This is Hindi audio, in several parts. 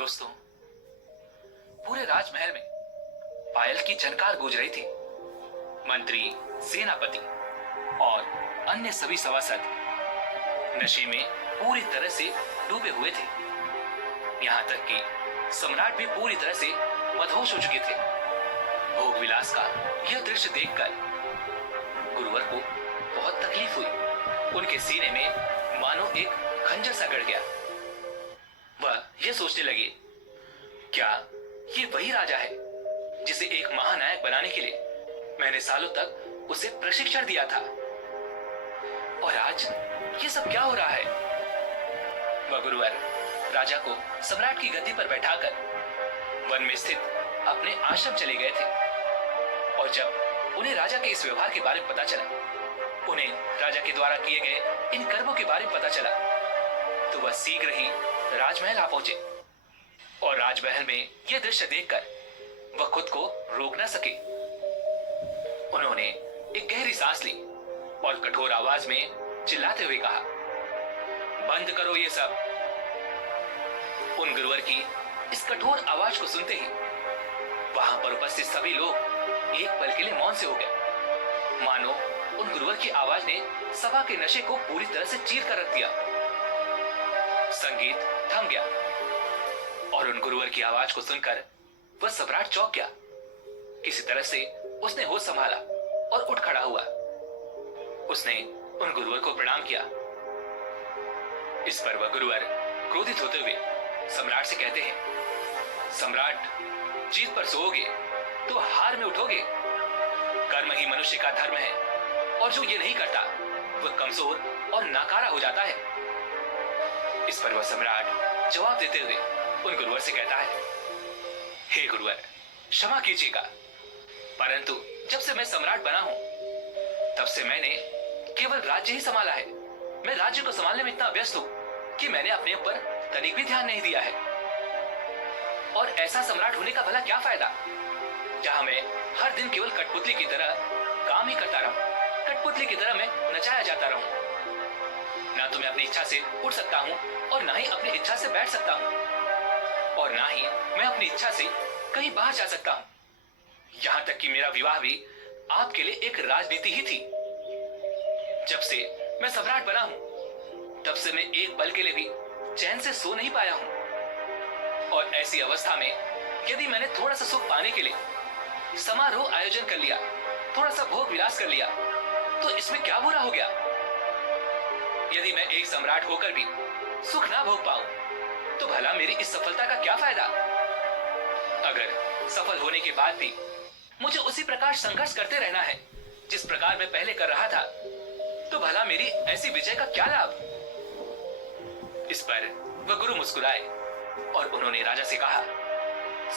दोस्तों, पूरे राजमहल में पायल की झनकार गूंज रही थी। मंत्री, सेनापति और अन्य सभी सभासद नशे में पूरी तरह से डूबे हुए थे। यहाँ तक कि सम्राट भी पूरी तरह से मदहोश हो चुके थे। भोग विलास का यह दृश्य देखकर गुरुवर को बहुत तकलीफ हुई। उनके सीने में मानो एक खंजर सा गड़ गया। वह यह सोचने लगे, क्या ये वही राजा है जिसे एक महानायक बनाने के लिए मैंने सालों तक उसे प्रशिक्षण दिया था? और आज ये सब क्या हो रहा है? वह गुरुवर राजा को सम्राट की गद्दी पर बैठाकर वन में स्थित अपने आश्रम चले गए थे। और जब उन्हें राजा के इस व्यवहार के बारे में पता चला, उन्हें राजा के द्वारा किए गए इन कर्मों के बारे में पता चला, तो वह शीघ्र ही राजमहल आ पहुंचे। और राजमहल में यह दृश्य देखकर वह खुद को रोक न सके। उन्होंने एक गहरी सांस ली और कठोर आवाज में चिल्लाते हुए कहा, बंद करो ये सब। उन गुरुवर की इस कठोर आवाज को सुनते ही वहां पर उपस्थित सभी लोग एक पल के लिए मौन से हो गए। मानो उन गुरुवर की आवाज ने सभा के नशे को पूरी तरह से चीर कर रख दिया। संगीत थम गया और उन गुरुवर की आवाज को सुनकर वह सम्राट चौंक गया। किसी तरह से उसने होश संभाला और उठ खड़ा हुआ। उसने उन गुरुवर को प्रणाम किया। इस पर वह गुरुवर क्रोधित होते हुए सम्राट से कहते हैं, सम्राट, जीत पर सोओगे तो हार में उठोगे। कर्म ही मनुष्य का धर्म है और जो ये नहीं करता वह कमजोर और नाकारा हो जाता है। इस पर वह सम्राट जवाब देते हुए उन गुरुवर से कहता है, हे गुरुवर, क्षमा कीजिएगा, परंतु जब से मैं सम्राट बना हूं तब से मैंने केवल राज्य ही संभाला है। मैं राज्य को संभालने में इतना व्यस्त हूं कि मैंने अपने ऊपर तनिक भी ध्यान नहीं दिया है। और ऐसा सम्राट होने का भला क्या फायदा, जहां मैं हर दिन केवल कठपुतली की तरह काम ही करता रहूं, कठपुतली की तरह मैं नचाया जाता रहूं। ना तो मैं अपनी इच्छा से उठ सकता हूं और ना ही अपनी इच्छा से बैठ सकता हूं, और ना ही मैं अपनी इच्छा से कहीं बाहर जा सकता हूं। यहां तक कि मेरा विवाह भी आपके लिए एक राजनीति ही थी। जब से मैं सम्राट बना हूं तब से मैं एक पल के लिए भी चैन से सो नहीं पाया हूं। और ऐसी अवस्था में यदि मैंने थोड़ा सा सुख पाने के लिए समारोह आयोजन कर लिया, थोड़ा सा भोग विलास कर लिया, तो इसमें क्या बुरा हो गया? यदि मैं एक सम्राट होकर भी सुख ना भोग पाऊं तो भला मेरी इस सफलता का क्या फायदा? अगर सफल होने के बाद भी मुझे उसी प्रकार संघर्ष करते रहना है जिस प्रकार मैं पहले कर रहा था, तो भला मेरी ऐसी विजय का क्या लाभ? इस पर वह गुरु मुस्कुराए और उन्होंने राजा से कहा,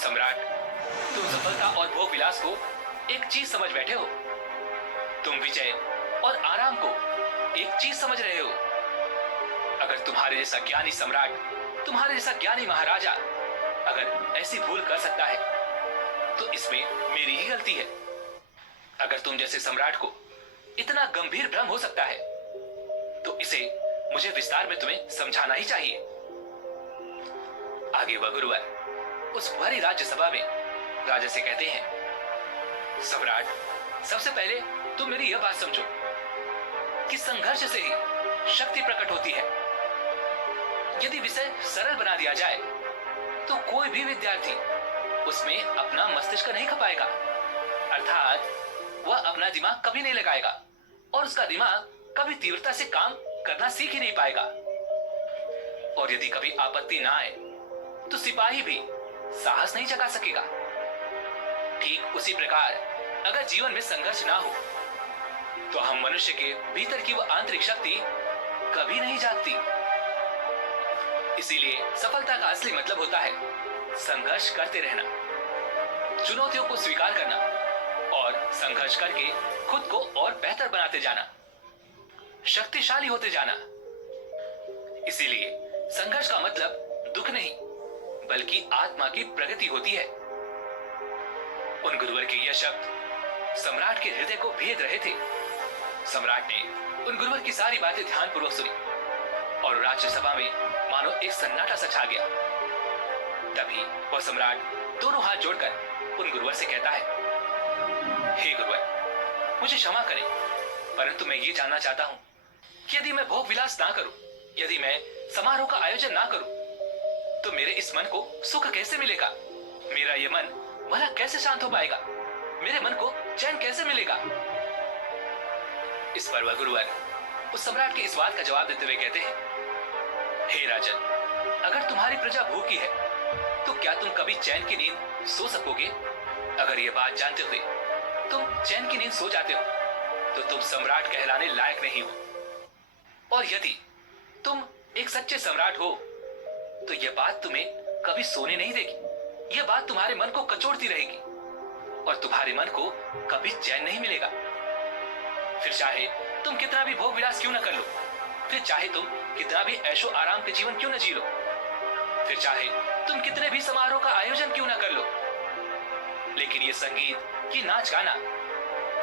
सम्राट, तुम सफलता और भोग विलास को एक चीज समझ बैठे हो। तुम विजय और आराम को एक चीज समझ रहे हो। अगर तुम्हारे जैसा ज्ञानी सम्राट, तुम्हारे जैसा ज्ञानी महाराजा अगर ऐसी भूल कर सकता है तो इसमें मेरी ही गलती है। अगर तुम जैसे सम्राट को इतना गंभीर भ्रम हो सकता है तो इसे मुझे विस्तार में तुम्हें समझाना ही चाहिए। आगे वह गुरुवर उस भरी राज्यसभा में राजा से कहते हैं, सम्राट, सबसे पहले तुम मेरी यह बात समझो कि संघर्ष से ही शक्ति प्रकट होती है। यदि विषय सरल बना दिया जाए तो कोई भी विद्यार्थी उसमें अपना मस्तिष्क नहीं खपाएगा, अर्थात वह अपना दिमाग कभी नहीं लगाएगा और उसका दिमाग कभी तीव्रता से काम करना सीख ही नहीं पाएगा। और यदि कभी आपत्ति ना आए तो सिपाही भी साहस नहीं जगा सकेगा। ठीक उसी प्रकार अगर जीवन में संघर्ष ना हो तो हम मनुष्य के भीतर की वह आंतरिक शक्ति कभी नहीं जागती। इसीलिए सफलता का असली मतलब होता है संघर्ष करते रहना, चुनौतियों को स्वीकार करना और संघर्ष करके खुद को और बेहतर बनाते जाना, शक्तिशाली होते जाना। इसीलिए संघर्ष का मतलब दुख नहीं बल्कि आत्मा की प्रगति होती है। उन गुरुवर के यह शब्द सम्राट के हृदय को भेद रहे थे। सम्राट ने उन गुरुवर की सारी बातें ध्यानपूर्वक सुनी और राज्यसभा में मानो एक सन्नाटा सा छा गया। तभी वह सम्राट दोनों हाथ जोड़कर उन गुरुवर से कहता है, हे गुरुवर, मुझे क्षमा करें, परंतु मैं ये जानना चाहता हूं कि यदि मैं भोग विलास ना करूं, यदि मैं समारोह का आयोजन ना करूं, तो मेरे इस मन को सुख कैसे मिलेगा? मेरा ये मन भला कैसे शांत हो पाएगा? मेरे मन को चैन कैसे मिलेगा? इस पर वह गुरुवर उस सम्राट के इस बात का जवाब देते हुए कहते हैं, हे राजन, अगर तुम्हारी प्रजा भूखी है तो क्या तुम कभी चैन की नींद सो सकोगे? अगर ये बात जानते हुए तुम चैन की नींद सो जाते हो तो तुम सम्राट कहलाने लायक नहीं हो। और यदि तुम एक सच्चे सम्राट हो तो यह बात तुम्हें कभी सोने नहीं देगी। यह बात तुम्हारे मन को कचोड़ती रहेगी और तुम्हारे मन को कभी चैन नहीं मिलेगा। फिर चाहे तुम कितना भी भोग विलास क्यों न कर लो, फिर चाहे तुम कितना भी ऐशो आराम के जीवन क्यों न जी लो, फिर चाहे तुम कितने भी समारोह का आयोजन क्यों न कर लो, लेकिन ये संगीत, ये नाच गाना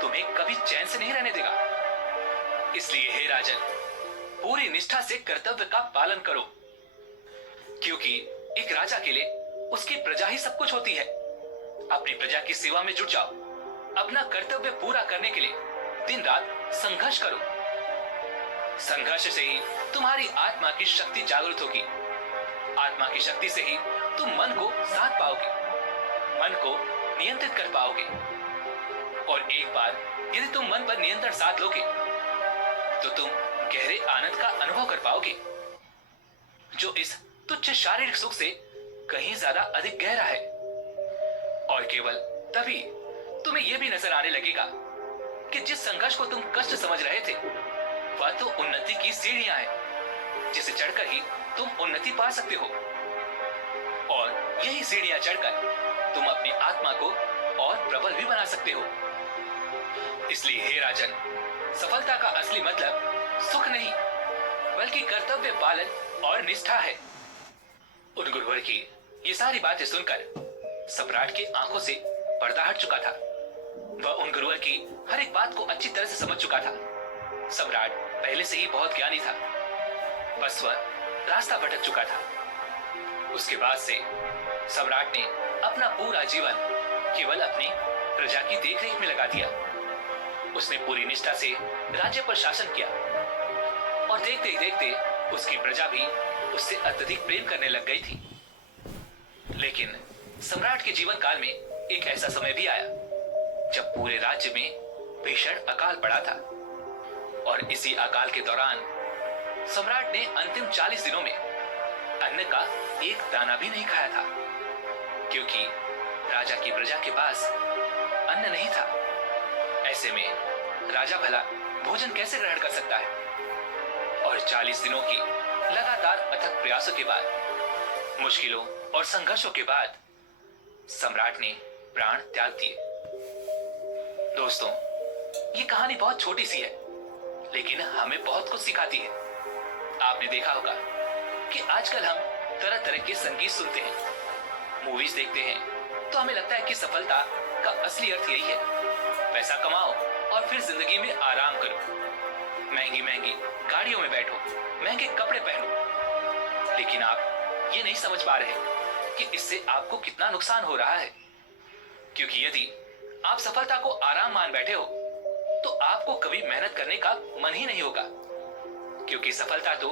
तुम्हें कभी चैन से नहीं रहने देगा। इसलिए हे राजन, पूरी निष्ठा से कर्तव्य का पालन करो, क्योंकि एक राजा के लिए उसकी प्रजा ही सब कुछ होती है। अपनी प्रजा की सेवा में जुट जाओ। अपना कर्तव्य पूरा करने के लिए दिन रात संघर्ष करो। संघर्ष से ही तुम्हारी आत्मा की शक्ति जागृत होगी। आत्मा की शक्ति से ही तुम मन को साध पाओगे, मन को नियंत्रित कर पाओगे। और एक बार यदि तुम मन पर नियंत्रण साध लोगे तो तुम गहरे आनंद का अनुभव कर पाओगे, जो इस तुच्छ शारीरिक सुख से कहीं ज्यादा अधिक गहरा है। और केवल तभी तुम्हें यह भी नजर आने लगेगा कि जिस संघर्ष को तुम कष्ट समझ रहे थे वह तो उन्नति की सीढ़ियां हैं, जिसे चढ़कर ही तुम उन्नति पा सकते हो। और यही सीढ़ियां चढ़कर तुम अपनी आत्मा को और प्रबल भी बना सकते हो। इसलिए हे राजन, सफलता का असली मतलब सुख नहीं बल्कि कर्तव्य पालन और निष्ठा है। उन गुरुवर की ये सारी बातें सुनकर सम्राट की आंखों से पर्दा हट चुका था। वह उन गुरुवर की हर एक बात को अच्छी तरह से समझ चुका था। सम्राट पहले से ही बहुत ज्ञानी था, बस वह रास्ता भटक चुका था। उसके बाद से सम्राट ने अपना पूरा जीवन केवल अपनी प्रजा की देखरेख में लगा दिया। उसने पूरी निष्ठा से राज्य पर शासन किया और देखते ही देखते उसकी प्रजा भी उससे अत्यधिक प्रेम करने लग गई थी। लेकिन सम्राट के जीवन काल में एक ऐसा समय भी आया जब पूरे राज्य में भीषण अकाल पड़ा था। और इसी अकाल के दौरान सम्राट ने अंतिम 40 दिनों में अन्न का एक दाना भी नहीं खाया था, क्योंकि राजा की प्रजा के पास अन्न नहीं था। ऐसे में राजा भला भोजन कैसे ग्रहण कर सकता है? और 40 दिनों की लगातार अथक प्रयासों के बाद, मुश्किलों और संघर्षों के बाद सम्राट ने प्राण त्याग दिए। दोस्तों, ये कहानी बहुत छोटी सी है लेकिन हमें बहुत कुछ सिखाती है। आपने देखा होगा कि आजकल हम तरह तरह के संगीत सुनते हैं, मूवीज देखते हैं, तो हमें लगता है कि सफलता का असली अर्थ यही है, पैसा कमाओ और फिर जिंदगी में आराम करो, महंगी महंगी गाड़ियों में बैठो, महंगे कपड़े पहनो। लेकिन आप ये नहीं समझ पा रहे कि इससे आपको कितना नुकसान हो रहा है। क्योंकि यदि आप सफलता को आराम मान बैठे हो तो आपको कभी मेहनत करने का मन ही नहीं होगा, क्योंकि सफलता तो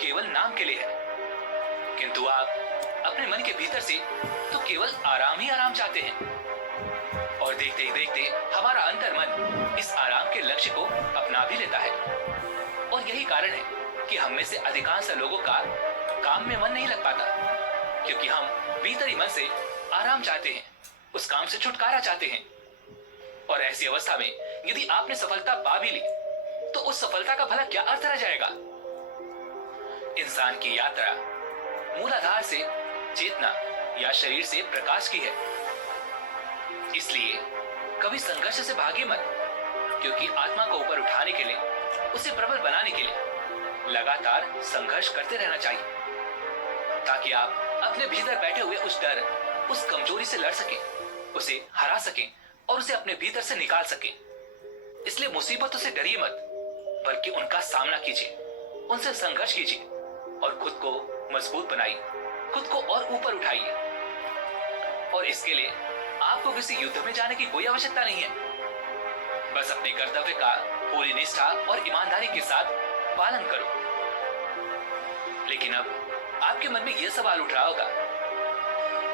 केवल नाम के लिए है। किंतु आप अपने मन के भीतर से तो केवल आराम ही आराम चाहते हैं। और देखते ही देखते हमारा अंतर्मन इस आराम के लक्ष्य को अपना भी लेता है। और यही कारण है कि हम में से अधिकांश लोगों का काम में मन नहीं लग पाता, क्योंकि हम भीतरी मन से आराम चाहते हैं, उस काम से छुटकारा चाहते हैं। और ऐसी अवस्था में यदि आपने सफलता पा भी ली तो उस सफलता का भला क्या अर्थ रह जाएगा? इंसान की यात्रा मूलाधार से चेतना या शरीर से प्रकाश की है। इसलिए कभी संघर्ष से भागे मत, क्योंकि आत्मा को ऊपर उठाने के लिए, उसे प्रबल बनाने के लिए लगातार संघर्ष करते रहना चाहिए, ताकि आप अपने भीतर बैठे हुए उस डर, उस कमजोरी से लड़ सकें, उसे हरा सकें और उसे अपने भीतर से निकाल सकें। इसलिए मुसीबतों से डरिए मत, बल्कि उनका सामना कीजिए, उनसे संघर्ष कीजिए और खुद को मजबूत बनाइए, खुद को और ऊपर उठाइए। और इसके लिए आपको किसी युद्ध में जाने की कोई आवश्यकता नहीं है। बस अपने कर्तव्य का पूरी निष्ठा और ईमानदारी के साथ पालन करो। लेकिन अब आपके मन में यह सवाल उठ रहा होगा,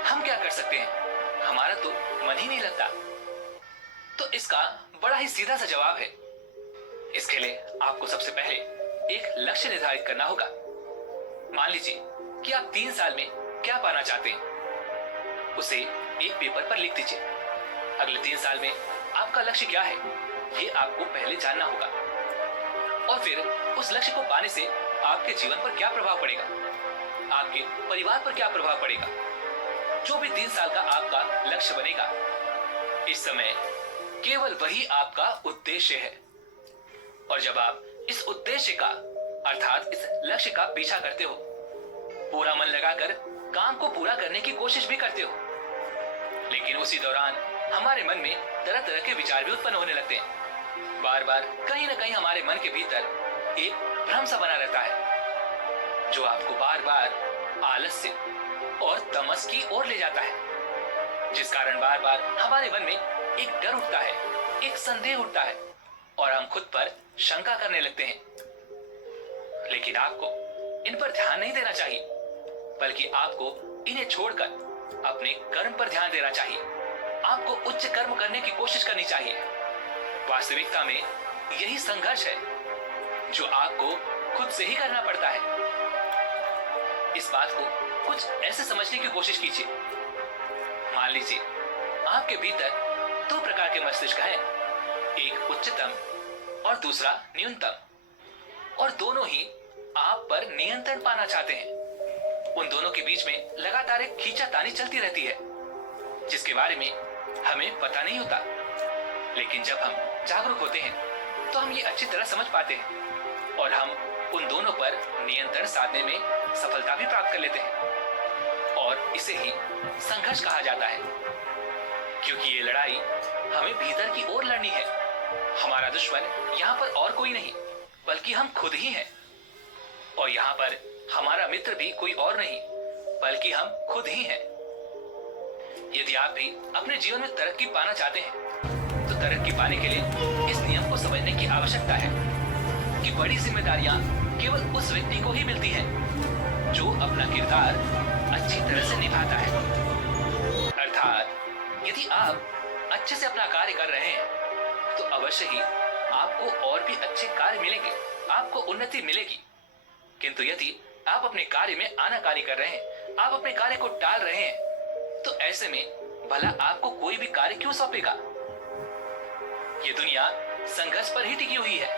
हम क्या कर सकते हैं, हमारा तो मन ही नहीं लगता। तो इसका बड़ा ही सीधा सा जवाब है। इसके लिए आपको सबसे पहले एक लक्ष्य निर्धारित करना होगा। मान लीजिए कि आप 3 साल में क्या पाना चाहते हैं, उसे एक पेपर पर लिख दीजिए। अगले 3 साल में आपका लक्ष्य क्या है, ये आपको पहले जानना होगा। और फिर उस लक्ष्य को पाने से आपके जीवन पर क्या प्रभाव पड़ेगा, आपके परिवार पर क्या प्रभाव पड़ेगा। जो भी 3 साल का आपका लक्ष्य बनेगा, इस समय केवल वही आपका उद्देश्य है। और जब आप इस उद्देश्य का अर्थात इस लक्ष्य का पीछा करते हो, पूरा मन लगाकर काम को पूरा करने की कोशिश भी करते हो, लेकिन उसी दौरान हमारे मन में तरह तरह के विचार भी उत्पन्न होने लगते हैं। बार बार कहीं ना कहीं हमारे मन के भीतर एक भ्रम सा बना रहता है, जो आपको बार बार आलस्य और तमस की ओर ले जाता है, जिस कारण बार बार हमारे मन में एक डर उठता है, एक संदेह उठता है और हम खुद पर शंका करने लगते हैं। लेकिन आपको इन पर ध्यान नहीं देना चाहिए, बल्कि आपको इन्हें छोड़कर अपने कर्म पर ध्यान देना चाहिए। आपको उच्च कर्म करने की कोशिश करनी चाहिए। वास्तविकता में यही संघर्ष है जो आपको खुद से ही करना पड़ता है। इस बात को कुछ ऐसे समझने की कोशिश कीजिए। मान लीजिए आपके भीतर 2 प्रकार के मस्तिष्क हैं, एक उच्चतम और दूसरा न्यूनतम, और दोनों ही आप पर नियंत्रण पाना चाहते हैं। उन दोनों के बीच में लगातार एक खींचातानी चलती रहती है, जिसके बारे में हमें पता नहीं होता। लेकिन जब हम जागरूक होते हैं तो हम ये अच्छी तरह समझ पाते हैं और हम उन दोनों पर नियंत्रण साधने में सफलता भी प्राप्त कर लेते हैं। और इसे ही संघर्ष कहा जाता है, क्योंकि ये लड़ाई हमें भीतर की ओर लड़नी है। हमारा दुश्मन यहाँ पर और कोई नहीं, बल्कि हम खुद ही हैं। और यहाँ पर हमारा मित्र भी कोई और नहीं, बल्कि हम खुद ही हैं। यदि आप भी अपने जीवन में तरक्की पाना चाहते हैं, तो तरक्की पाने के लिए इस नियम को समझने की आवश्यकता है कि बड़ी जिम्मेदारियां केवल उस व्यक्ति को ही मिलती हैं जो अपना किरदार अच्छी तरह से निभाता है। अर्थात यदि आप अच्छे से अपना कार्य कर रहे हैं, तो अवश्य ही आपको और भी अच्छे कार्य मिलेंगे, आपको उन्नति मिलेगी। किंतु यदि आप अपने कार्य में आनाकानी कर रहे हैं, आप अपने कार्य को टाल रहे हैं, तो ऐसे में भला आपको कोई भी कार्य क्यों सौंपेगा। ये दुनिया संघर्ष पर ही टिकी हुई है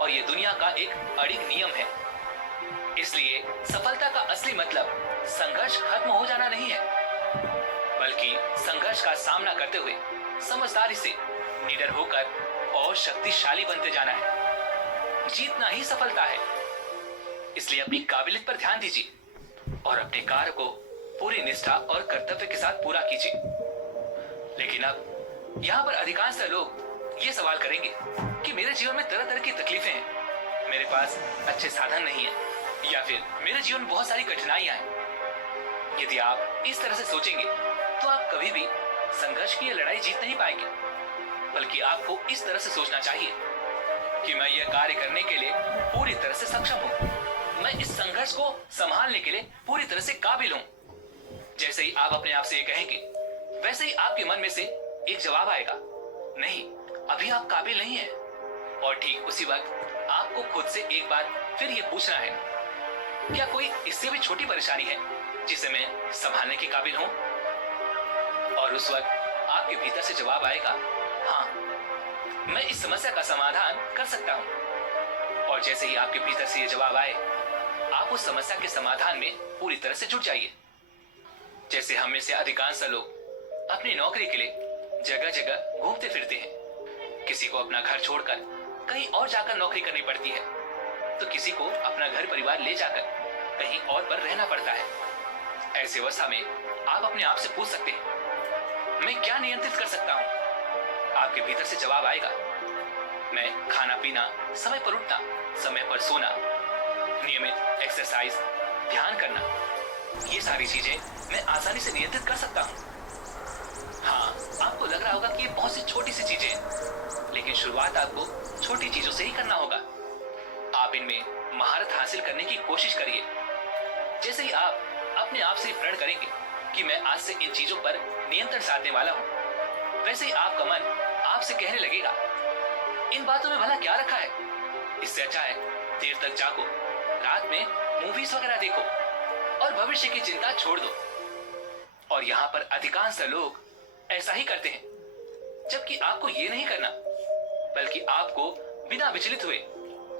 और ये दुनिया का एक अड़िग नियम है। इसलिए सफलता का असली मतलब संघर्ष खत्म हो जाना नहीं है, बल्कि संघर्ष का सामना करते हुए समझदारी से निडर होकर और शक्तिशाली बनते जाना है। जीतना ही सफलता है। इसलिए अपनी काबिलियत पर ध्यान दीजिए और अपने कार्य को पूरी निष्ठा और कर्तव्य के साथ पूरा कीजिए। लेकिन अब यहाँ पर अधिकांश लोग ये सवाल करेंगे कि मेरे जीवन में तरह तरह की तकलीफें हैं, मेरे पास अच्छे साधन नहीं है, या फिर मेरे जीवन में बहुत सारी कठिनाइयां हैं। यदि आप इस तरह से सोचेंगे तो आप कभी भी संघर्ष की ये लड़ाई जीत नहीं पाएंगे, बल्कि आपको इस तरह से सोचना चाहिए कि मैं यह कार्य करने के लिए पूरी तरह से सक्षम हूँ, मैं इस संघर्ष को संभालने के लिए पूरी तरह से काबिल हूँ। जैसे ही आप अपने आप से ये कहेंगे, वैसे ही आपके मन में से एक जवाब आएगा, नहीं, अभी आप काबिल नहीं हैं। और ठीक उसी वक्त आपको खुद से एक बार फिर ये पूछना है, क्या कोई इससे भी छोटी परेशानी है जिसे मैं संभालने के काबिल हूँ? और उस वक्त आपके भीतर से जवाब आएगा, हाँ, मैं इस समस्या का समाधान कर सकता हूँ। और जैसे ही आपके भीतर से ये जवाब आए, आप उस समस्या के समाधान में पूरी तरह से जुट जाइए। जैसे हम में से अधिकांश लोग अपनी नौकरी के लिए जगह जगह घूमते फिरते हैं। किसी को अपना घर छोड़कर कहीं और जाकर नौकरी करनी पड़ती है, तो किसी को अपना घर परिवार ले जाकर कहीं और पर रहना पड़ता है। ऐसे अवस्था में आप अपने आप से पूछ सकते हैं, मैं क्या नियंत्रित कर सकता हूँ? आपके भीतर से जवाब आएगा, मैं खाना पीना, समय पर उठना, समय पर सोना, नियमित एक्सरसाइज, ध्यान करना, ये सारी चीजें मैं आसानी से नियंत्रित कर सकता हूँ। सी चीजें हैं, लेकिन शुरुआत आपको छोटी चीजों से ही करना होगा। आप इनमें महारत हासिल करने की कोशिश करिए। जैसे ही आप अपने आप से प्रण करेंगे कि मैं आज से इन चीजों पर नियंत्रण साधने वाला हूं, वैसे ही आपका मन आपसे कहने लगेगा, इन बातों में भला क्या रखा है, इससे अच्छा है देर तक जागो, रात में मूवीज वगैरह देखो और भविष्य की चिंता छोड़ दो। और यहाँ पर अधिकांश लोग ऐसा ही करते हैं, जबकि आपको ये नहीं करना, बल्कि आपको बिना विचलित हुए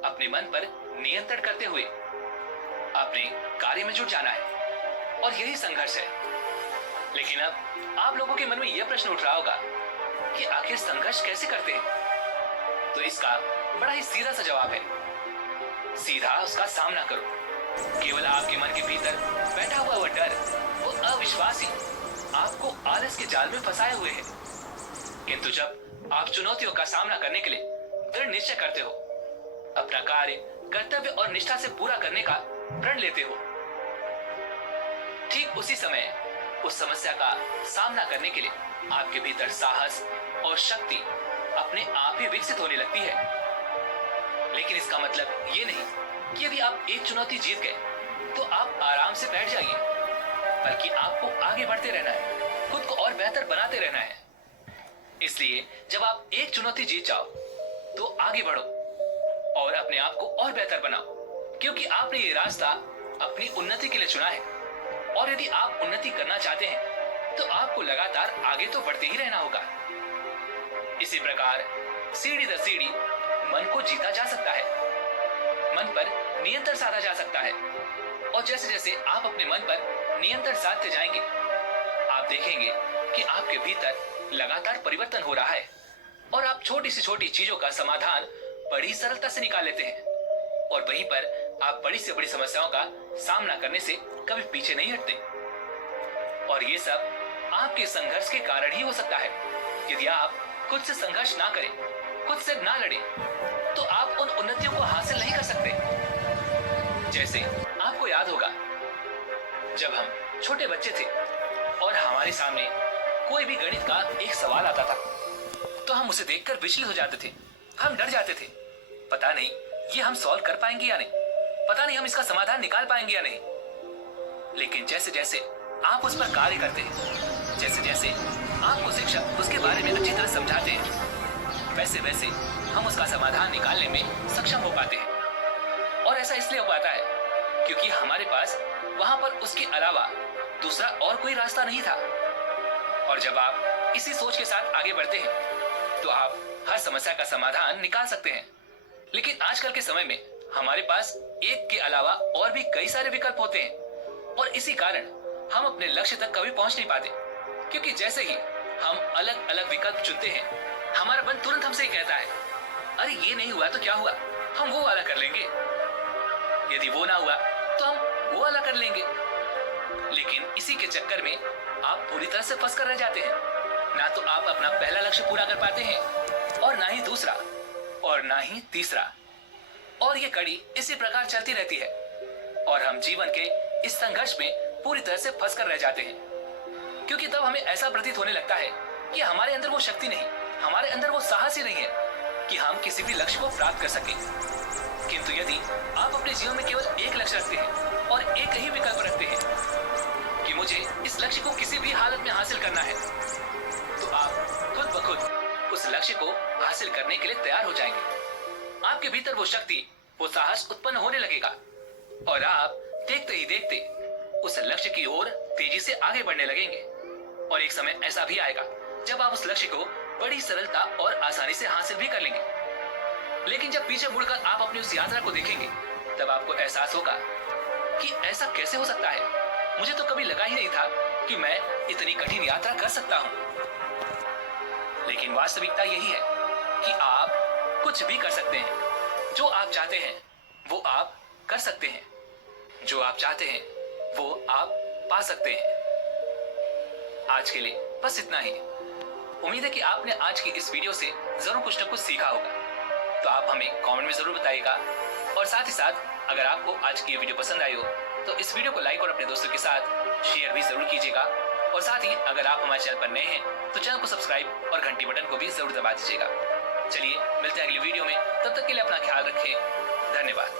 अपने मन पर नियंत्रण करते हुए अपने कार्य में जुट जाना है। और यही संघर्ष है। लेकिन अब आप लोगों के मन में यह प्रश्न उठ रहा होगा कि आखिर संघर्ष कैसे करते हैं? तो इसका बड़ा ही सीधा सा जवाब है, सीधा उसका सामना करो। केवल आपके मन के भीतर बैठा हुआ वो डर, वो अविश्वासी आपको आलस के जाल में फंसाए हुए है। किंतु जब आप चुनौतियों का सामना करने के लिए दृढ़ निश्चय करते हो, अपना कार्य कर्तव्य और निष्ठा से पूरा करने का प्रण लेते हो, ठीक उसी समय उस समस्या का सामना करने के लिए आपके भीतर साहस और शक्ति अपने आप ही विकसित होने लगती है। लेकिन इसका मतलब ये नहीं कि यदि आप एक चुनौती जीत गए तो आप आराम से बैठ जाइए, बल्कि आपको आगे बढ़ते रहना है, खुद को और बेहतर बनाते रहना है। इसलिए जब आप एक चुनौती जीत जाओ तो आगे बढ़ो और अपने आप को और बेहतर बनाओ, क्योंकि आपने ये रास्ता अपनी उन्नति के लिए चुना है। और यदि आप उन्नति करना चाहते हैं तो आपको लगातार आगे तो बढ़ते ही रहना होगा। इसी प्रकार सीढ़ी दर सीढ़ी मन को जीता जा सकता है, मन पर नियंत्रण साधा जा सकता है। और जैसे जैसे आप अपने मन पर नियंत्रण साधते जाएंगे, आप देखेंगे कि आपके भीतर लगातार परिवर्तन हो रहा है और आप छोटी से छोटी चीजों का समाधान बड़ी सरलता से निकाल लेते हैं। और वहीं पर आप बड़ी से बड़ी समस्याओं का सामना करने से कभी पीछे नहीं हटते। और ये सब आपके संघर्ष के कारण ही हो सकता है। यदि आप खुद से संघर्ष ना करें, खुद से ना लड़े, तो आप उन उन्नतियों को हासिल नहीं कर सकते। जैसे आपको याद होगा, जब हम छोटे बच्चे थे और हमारे सामने कोई भी गणित का एक सवाल आता था, तो हम उसे देखकर विचलित हो जाते थे, हम डर जाते थे। पता नहीं ये हम सॉल्व कर पाएंगे या नहीं, पता नहीं हम इसका समाधान निकाल पाएंगे या नहीं। लेकिन जैसे जैसे आप उस पर कार्य करते हैं, जैसे जैसे आपको शिक्षक उसके बारे में अच्छी तरह समझाते हैं, वैसे वैसे हम उसका समाधान निकालने में सक्षम हो पाते हैं। और ऐसा इसलिए हो पाता है क्योंकि हमारे पास वहां पर उसके अलावा दूसरा और कोई रास्ता नहीं था। और जब आप इसी सोच के साथ आगे बढ़ते हैं तो आप हर समस्या का समाधान निकाल सकते हैं। लेकिन आजकल के समय में हमारे पास एक के अलावा और भी कई सारे विकल्प होते हैं और इसी कारण हम अपने लक्ष्य तक कभी पहुंच नहीं पाते, क्योंकि जैसे ही हम अलग अलग विकल्प चुनते हैं, हमारा मन तुरंत हमसे ही कहता है, अरे ये नहीं हुआ तो क्या हुआ, हम वो वाला कर लेंगे, यदि वो ना हुआ तो हम वो वाला कर लेंगे। लेकिन इसी के चक्कर में आप पूरी तरह से फंस कर रह जाते हैं। ना तो आप अपना पहला लक्ष्य पूरा कर पाते हैं और ना ही दूसरा और ना ही तीसरा। और ये कड़ी इसी प्रकार चलती रहती है और हम जीवन के इस संघर्ष में पूरी तरह से फंस कर रह जाते हैं, क्योंकि तब हमें ऐसा प्रतीत होने लगता है कि हमारे अंदर वो शक्ति नहीं, हमारे अंदर वो साहस ही नहीं है कि हम किसी भी लक्ष्य को प्राप्त कर सकें। किंतु यदि आप अपने जीवन में केवल एक लक्ष्य रखते हैं और एक ही विकल्प रखते हैं कि मुझे इस लक्ष्य को किसी भी हालत में हासिल करना है, तो आप खुद ब खुद उस लक्ष्य को हासिल करने के लिए तैयार हो जाएंगे। आपके भीतर वो शक्ति, वो साहस उत्पन्न होने लगेगा और आप देखते ही देखते उस लक्ष्य की ओर तेजी से आगे बढ़ने लगेंगे। और एक समय ऐसा भी आएगा जब आप उस लक्ष्य को बड़ी सरलता और आसानी से हासिल भी कर लेंगे। लेकिन जब पीछे मुड़कर आप अपनी उस यात्रा को देखेंगे, तब आपको एहसास होगा कि ऐसा कैसे हो सकता है, मुझे तो कभी लगा ही नहीं था कि मैं इतनी कठिन यात्रा कर सकता हूं। लेकिन वास्तविकता यही है कि आप कुछ भी कर सकते हैं। जो आप चाहते हैं वो आप कर सकते हैं, जो आप चाहते हैं वो आप पा सकते हैं। आज के लिए बस इतना ही। उम्मीद है कि आपने आज की इस वीडियो से जरूर कुछ न कुछ सीखा होगा। तो आप हमें कमेंट में जरूर बताइएगा और साथ ही साथ अगर आपको आज की ये वीडियो पसंद आई हो तो इस वीडियो को लाइक और अपने दोस्तों के साथ शेयर भी जरूर कीजिएगा। और साथ ही अगर आप हमारे चैनल पर नए हैं तो चैनल को सब्सक्राइब और घंटी बटन को भी जरूर दबा दीजिएगा। चलिए मिलते हैं अगली वीडियो में, तब तक के लिए अपना ख्याल रखें। धन्यवाद।